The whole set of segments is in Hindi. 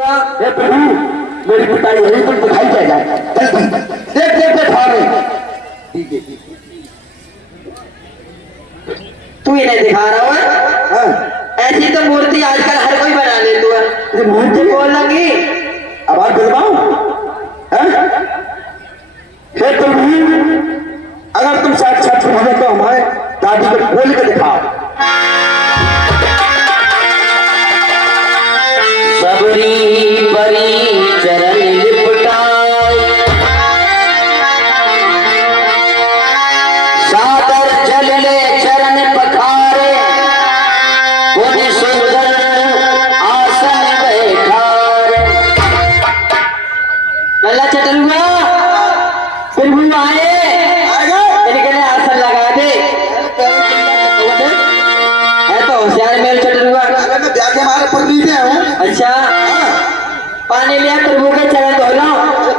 हे प्रभु मेरी पिटाई हुई तो दिखाई क्या जाए, जल्दी देख देख के भागे। ठीक है तू इन्हें दिखा रहा है। हाँ ऐसी तो मूर्ति आजकल हर कोई बना ले तू है। मूर्ति बोल लगी आवाज दिलवाऊं? हे प्रभु अगर तुम साक्षात प्रभु हो तो हमारे दादी को खोल के दिखाओ। सबरी परी चरण लिपटाए, सादर जल ले चरण पखारे, पुण्य सुंदर आसन बैठारे। लल्ला चटलुआ प्रभु आए, इनके लिए आसन लगा दे। है तो होशियार मेल चटलुआ। मैं ब्याह के मारे पुरनी से हूँ। अच्छा पानी लिया प्रभु के चरण धोला।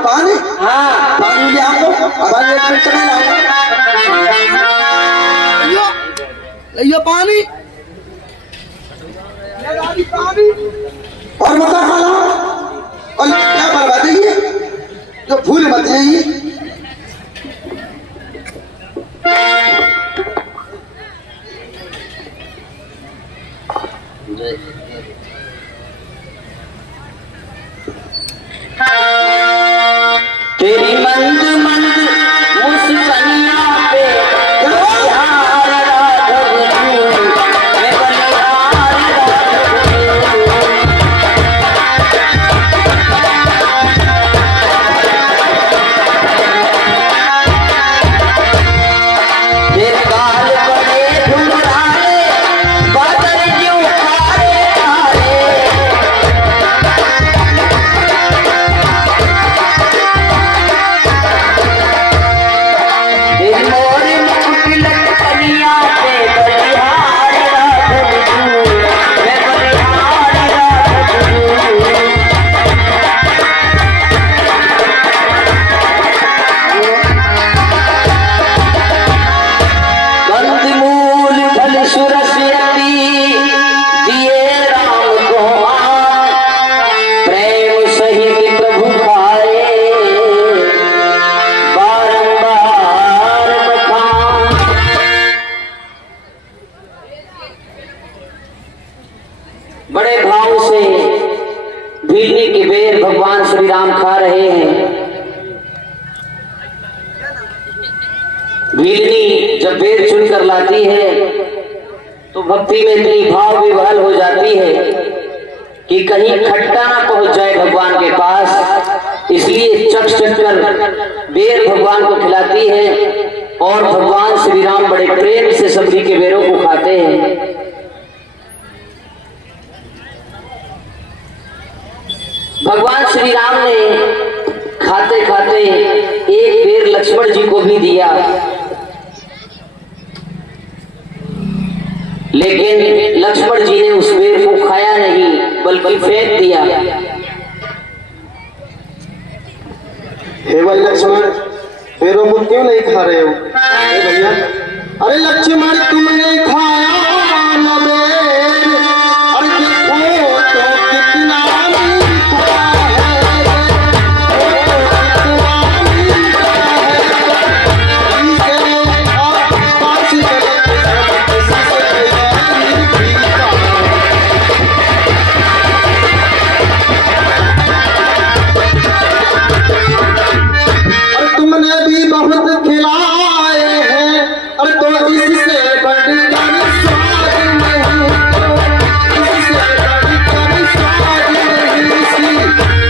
पानी? हाँ पानी लिया आपको? अब एक मिनट में लाओ। लियो पानी। ये दादी पानी। और मत खाला। और क्या बर्बादी है? जो भूल मत जाइए। तेरी मंद मंद मुस्कानिया पे बलिहार राघव तू, मैं बलिहार राघव तू। तेरे गाल बड़े घुंघराले, बादल यूं काले काले। तेरी मोर मुकुट लटकनिया पे बलिहार राघव तू, मैं बलिहार राघव तू। कंदमूल फल सुरसयती, दिए राम को आन, प्रेम सहित प्रभु खाए, बारंबार बखान। बड़े भाव से भीलनी के बेर भगवान श्री राम खा रहे हैं। भीलनी जब बेर चुन कर लाती है तो भक्ति में इतनी भाव विवहल हो जाती है कि कहीं खट्टा ना पहुंच जाए भगवान के पास, इसलिए चख चख कर बेर भगवान को खिलाती है। और भगवान श्री राम बड़े प्रेम से सबरी के बेरों को खाते हैं। भगवान श्री राम ने खाते खाते एक बेर लक्ष्मण जी को भी दिया, लेकिन लक्ष्मण जी ने उस बेर को खाया नहीं बल्कि फेंक दिया। हे भाई लक्ष्मण बेरों को क्यों नहीं खा रहे हो? हे भैया अरे लक्ष्मण तुमने खाया न बेर, अरे देखो तो कितना मीठा है, कितना मीठा है। इसे आप पास तुमने भी बहुत खिलाए हैं, अरे तो इससे बढ़कर स्वाद नहीं, इससे बढ़कर स्वाद नहीं, इसी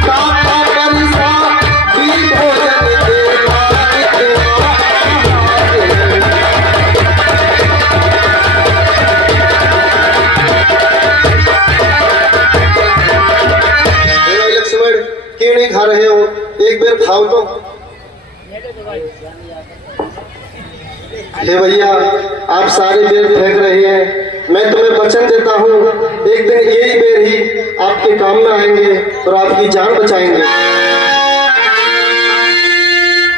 काका परिसा भी भोजन देगा इतना। लक्ष्मण क्यों नहीं खा रहे हो? एक बेर खाओ तो। हे भैया आप सारे बेर फेंक रहे हैं, मैं तुम्हें वचन देता हूँ एक दिन यही बेर ही आपके काम में आएंगे और आपकी जान बचाएंगे।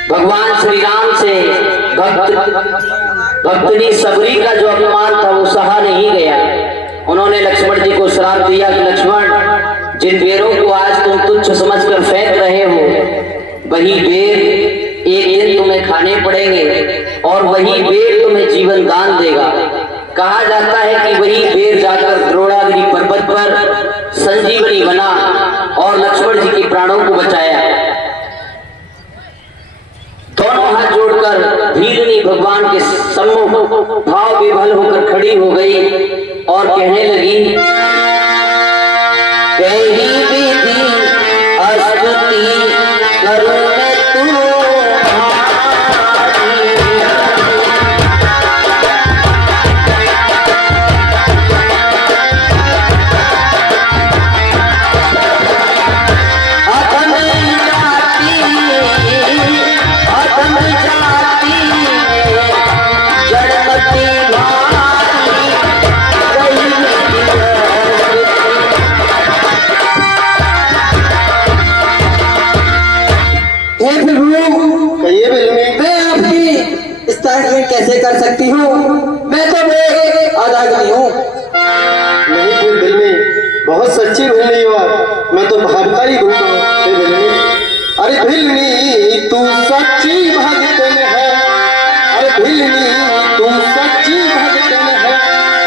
भगवान श्री राम से भक्तनी सबरी का जो अपमान था वो सहा नहीं गया। उन्होंने लक्ष्मण जी को श्राप दिया कि लक्ष्मण जिन बेरों को आज तुम तुच्छ समझकर फेंक रहे हो, वही बेर एक दिन तुम्हें खाने पड़ेंगे और वही बेर तुम्हें जीवन दान देगा। कहा जाता है कि वही बेर जाकर द्रोणागिरी पर्वत पर संजीवनी बना और लक्ष्मण जी के प्राणों को बचाया। दोनों हाथ जोड़कर भीलनी भगवान के सम्मुख भाव विभल होकर खड़ी हो गई और कहने लगी, कही विधि स्तुति करूं मैं तुम्हारी। कहिए बिल्मी। मैं आपकी स्टाइल कैसे कर सकती हूँ? मैं तो आदागनी हूँ। नहीं फिर बिल्मी, बहुत सच्ची बिल्मी हो आप। मैं तो भावता ही भूखा हूँ। हे बिल्मी, अरे बिल्मी तू सच्ची भगतन है। अरे बिल्मी तू सच्ची भगतन है।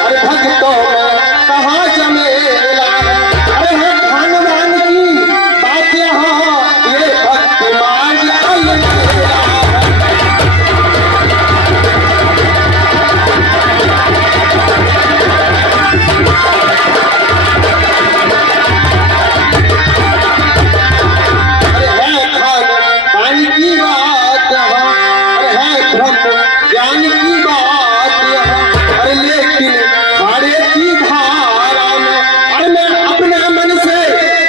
अरे भक्तों में कहाँ जमेला है। अरे है भगवान की बात यहाँ, ये भक्ति मान लाई मेरा। पानी की बात यहाँ, अरे है ब्रह्म ज्ञान की बात यहाँ। अरे लेकिन खारे की धारा में, अरे मैं अपने मन से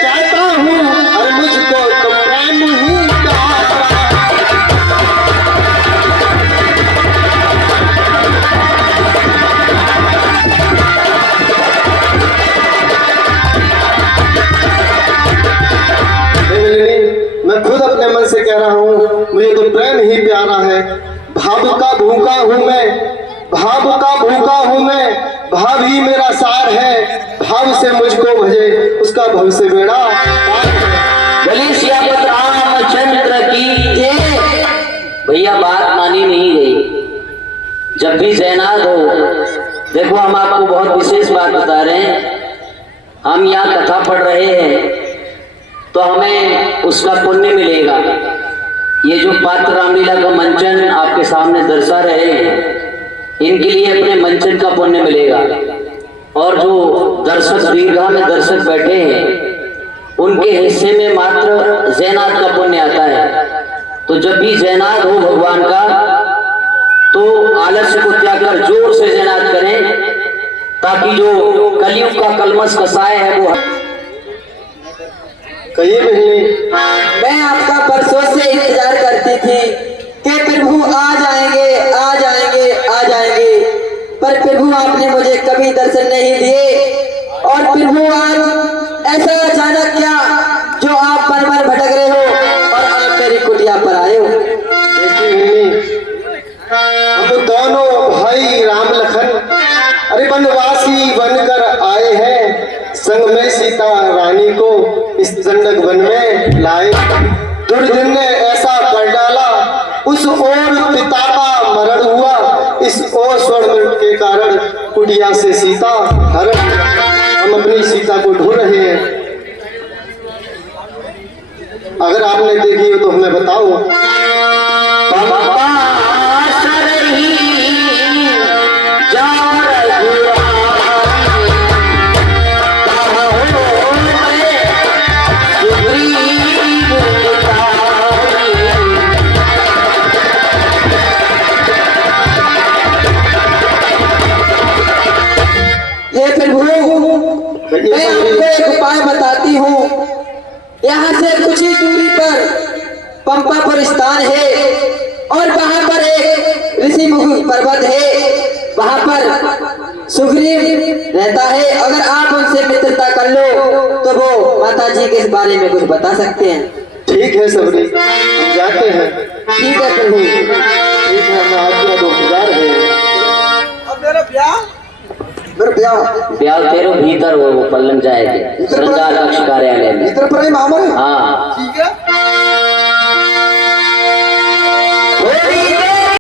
कहता हूँ, अरे मुझको तो प्रेम ही प्यारा। मैं खुद अपने मन से कह रहा हूँ, मुझे तो प्रेम ही प्यारा है। भाव का भूखा हूँ मैं, भाव का भूखा हूँ मैं। भाव ही मेरा सार है, भाव से मुझको भजे उसका भव से बेड़ा पार है। बोले सियापत रामचंद्र की जय। भैया बात मानी नहीं गई। जब भी जयनाथ हो, देखो हम आपको बहुत विशेष बात बता रहे हैं। हम यहाँ कथा पढ़ रहे हैं तो हमें उसका पुण्य मिलेगा। ये जो पात्र रामलीला का मंचन आपके सामने दर्शा रहे हैं, इनके लिए अपने मंचन का पुण्य मिलेगा। और जो दर्शक दीर्घा में दर्शक बैठे हैं, उनके हिस्से में मात्र जयनाथ का पुण्य आता है। तो जब भी जयनाथ हो भगवान का, तो आलस्य को त्याग कर जोर से जयनाथ करें, ताकि जो कलयुग का कलमश कसाय है वो। कहिए बहनी। मैं आपका बरसों से इंतजार करती थी कि प्रभु आ जाएंगे, आ जाएंगे, आ जाएंगे, पर प्रभु आपने मुझे कभी दर्शन नहीं दिए। और प्रभु आज ऐसा अचानक क्या जो आप वन वन भटक रहे हो और आप मेरी कुटिया पर आए हो? देखिए हम दोनों भाई राम लखन, अरे वनवासी बनकर आए हैं। संग में सीता रानी को इस दंडक वन में लाए। दुर्जन ने ऐसा कर डाला, उस ओर पिता का मरण हुआ। इस ओर स्वर्ण के कारण कुटिया से सीता हरण। हम अपनी सीता को ढूंढ रहे हैं। अगर आपने देखी हो तो हमें बताओ। मैं आपको एक उपाय बताती हूँ। यहाँ से कुछ ही दूरी पर पंपा पर स्थान है और वहाँ पर एक ऋषि मुख पर्वत है। वहाँ पर सुग्रीव रहता है। अगर आप उनसे मित्रता कर लो तो वो माता जी के बारे में कुछ बता सकते हैं। ठीक है सबरी, हम जाते हैं। ठीक है प्रभु। ठीक है, हम आपका दो इंतजार है। अब मेरा ब्याह मेरे ब्याह ब्याह तेरो भीतर वो पल्लन जाएगी श्रृंगार कक्ष कार्यालय में। इधर पर ही मामले हाँ